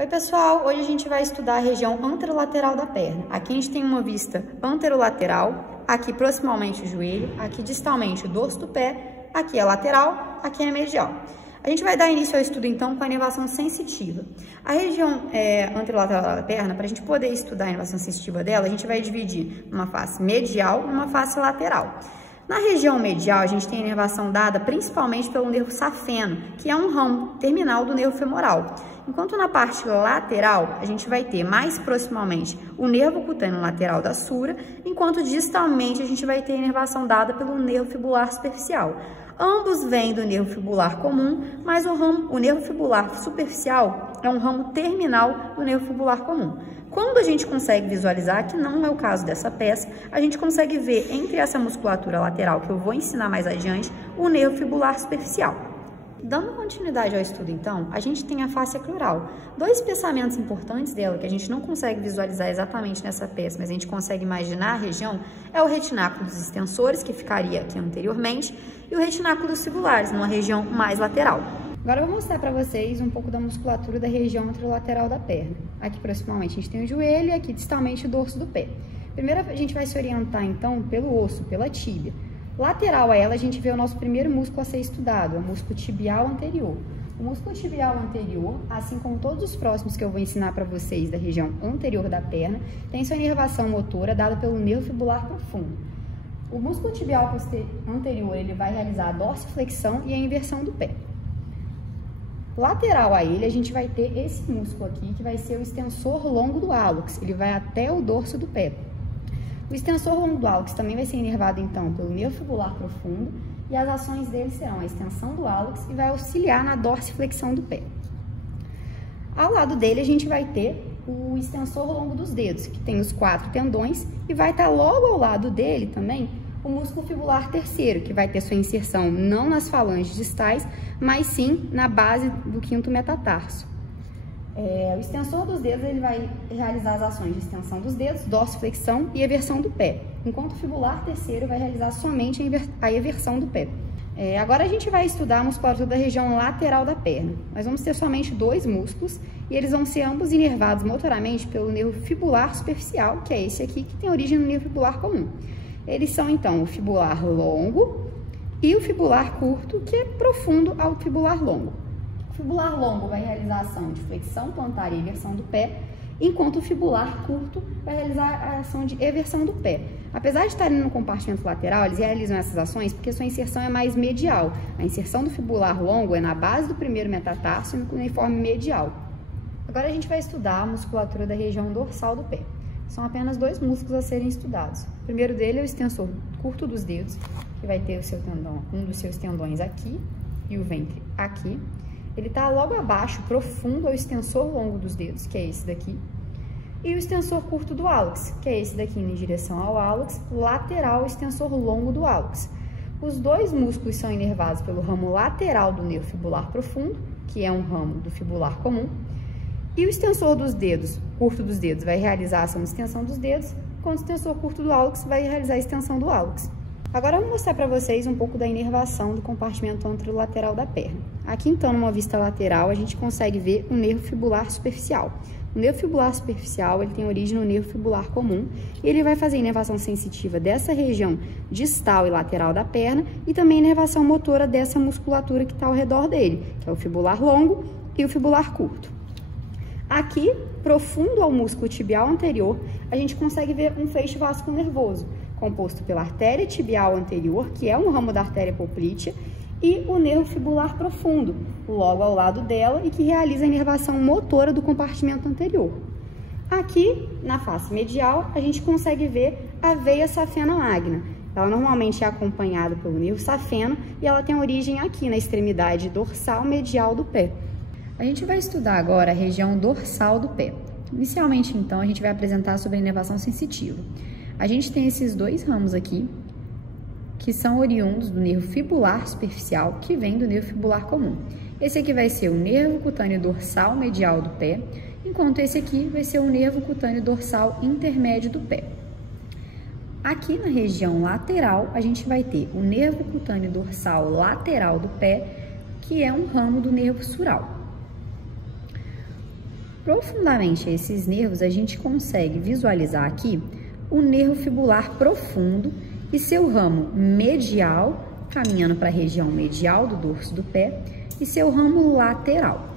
Oi pessoal, hoje a gente vai estudar a região anterolateral da perna. Aqui a gente tem uma vista anterolateral, aqui proximalmente o joelho, aqui distalmente o dorso do pé, aqui é lateral, aqui é medial. A gente vai dar início ao estudo então com a inervação sensitiva. A região anterolateral da perna, para a gente poder estudar a inervação sensitiva dela, a gente vai dividir uma face medial e uma face lateral. Na região medial, a gente tem a inervação dada principalmente pelo nervo safeno, que é um ramo terminal do nervo femoral. Enquanto na parte lateral, a gente vai ter mais proximalmente o nervo cutâneo lateral da sura, enquanto distalmente a gente vai ter a inervação dada pelo nervo fibular superficial. Ambos vêm do nervo fibular comum, mas o nervo fibular superficial é um ramo terminal do nervo fibular comum. Quando a gente consegue visualizar, que não é o caso dessa peça, a gente consegue ver entre essa musculatura lateral, que eu vou ensinar mais adiante, o nervo fibular superficial. Dando continuidade ao estudo, então, a gente tem a face crural. Dois pensamentos importantes dela, que a gente não consegue visualizar exatamente nessa peça, mas a gente consegue imaginar a região, é o retináculo dos extensores, que ficaria aqui anteriormente, e o retináculo dos fibulares, numa região mais lateral. Agora eu vou mostrar para vocês um pouco da musculatura da região anterolateral da perna. Aqui proximamente a gente tem o joelho e aqui distalmente o dorso do pé. Primeiro a gente vai se orientar então pelo osso, pela tíbia. Lateral a ela a gente vê o nosso primeiro músculo a ser estudado, o músculo tibial anterior. O músculo tibial anterior, assim como todos os próximos que eu vou ensinar para vocês da região anterior da perna, tem sua inervação motora dada pelo nervo fibular profundo. O músculo tibial anterior ele vai realizar a dorsiflexão e a inversão do pé. Lateral a ele, a gente vai ter esse músculo aqui, que vai ser o extensor longo do hálux. Ele vai até o dorso do pé. O extensor longo do hálux também vai ser inervado, então, pelo nervo fibular profundo, e as ações dele serão a extensão do hálux e vai auxiliar na dorsiflexão do pé. Ao lado dele, a gente vai ter o extensor longo dos dedos, que tem os 4 tendões, e vai estar logo ao lado dele também o músculo fibular terceiro, que vai ter sua inserção não nas falanges distais, mas sim na base do 5º metatarso. O extensor dos dedos ele vai realizar as ações de extensão dos dedos, dorsiflexão e eversão do pé, enquanto o fibular terceiro vai realizar somente a eversão do pé. Agora a gente vai estudar a musculatura da região lateral da perna. Nós vamos ter somente 2 músculos e eles vão ser ambos inervados motoramente pelo nervo fibular superficial, que é esse aqui, que tem origem no nervo fibular comum. Eles são, então, o fibular longo e o fibular curto, que é profundo ao fibular longo. O fibular longo vai realizar a ação de flexão plantar e eversão do pé, enquanto o fibular curto vai realizar a ação de eversão do pé. Apesar de estarem no compartimento lateral, eles realizam essas ações porque sua inserção é mais medial. A inserção do fibular longo é na base do 1º metatarso e no uniforme medial. Agora a gente vai estudar a musculatura da região dorsal do pé. São apenas 2 músculos a serem estudados. O primeiro dele é o extensor curto dos dedos, que vai ter o seu tendão, um dos seus tendões aqui e o ventre aqui. Ele está logo abaixo, profundo ao extensor longo dos dedos, que é esse daqui. E o extensor curto do hálux, que é esse daqui em direção ao hálux, lateral ao extensor longo do hálux. Os 2 músculos são inervados pelo ramo lateral do nervo fibular profundo, que é um ramo do fibular comum. E o extensor dos dedos, curto dos dedos, vai realizar a ação de extensão dos dedos, enquanto o extensor curto do hálux vai realizar a extensão do hálux. Agora eu vou mostrar para vocês um pouco da inervação do compartimento anterolateral da perna. Aqui então, numa vista lateral, a gente consegue ver o nervo fibular superficial. O nervo fibular superficial ele tem origem no nervo fibular comum e ele vai fazer inervação sensitiva dessa região distal e lateral da perna e também inervação motora dessa musculatura que está ao redor dele, que é o fibular longo e o fibular curto. Aqui, profundo ao músculo tibial anterior, a gente consegue ver um feixe vasco nervoso, composto pela artéria tibial anterior, que é um ramo da artéria poplítea, e o nervo fibular profundo, logo ao lado dela, e que realiza a inervação motora do compartimento anterior. Aqui, na face medial, a gente consegue ver a veia safena magna. Ela normalmente é acompanhada pelo nervo safeno e ela tem origem aqui na extremidade dorsal medial do pé. A gente vai estudar agora a região dorsal do pé. Inicialmente, então, a gente vai apresentar sobre a inervação sensitiva. A gente tem esses 2 ramos aqui, que são oriundos do nervo fibular superficial, que vem do nervo fibular comum. Esse aqui vai ser o nervo cutâneo dorsal medial do pé, enquanto esse aqui vai ser o nervo cutâneo dorsal intermédio do pé. Aqui na região lateral, a gente vai ter o nervo cutâneo dorsal lateral do pé, que é um ramo do nervo sural. Profundamente a esses nervos, a gente consegue visualizar aqui o nervo fibular profundo e seu ramo medial, caminhando para a região medial do dorso do pé, e seu ramo lateral.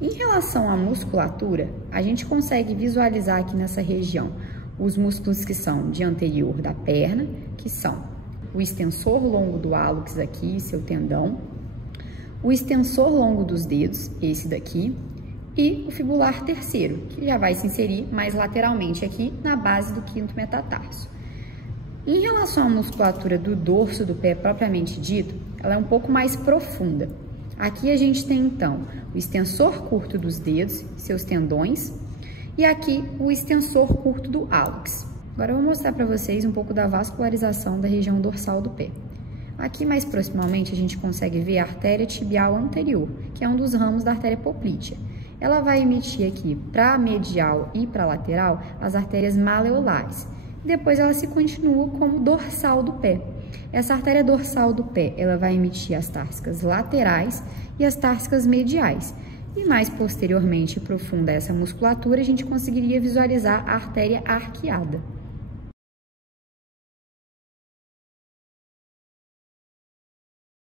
Em relação à musculatura, a gente consegue visualizar aqui nessa região os músculos que são de anterior da perna, que são o extensor longo do hálux aqui, seu tendão, o extensor longo dos dedos, esse daqui, e o fibular terceiro, que já vai se inserir mais lateralmente aqui na base do quinto metatarso. Em relação à musculatura do dorso do pé propriamente dito, ela é um pouco mais profunda. Aqui a gente tem então o extensor curto dos dedos, seus tendões, e aqui o extensor curto do hálux. Agora eu vou mostrar para vocês um pouco da vascularização da região dorsal do pé. Aqui mais proximamente a gente consegue ver a artéria tibial anterior, que é um dos ramos da artéria poplítea. Ela vai emitir aqui para a medial e para a lateral as artérias maleolares. Depois ela se continua como dorsal do pé. Essa artéria dorsal do pé, ela vai emitir as társicas laterais e as társicas mediais. E mais posteriormente, profunda essa musculatura, a gente conseguiria visualizar a artéria arqueada.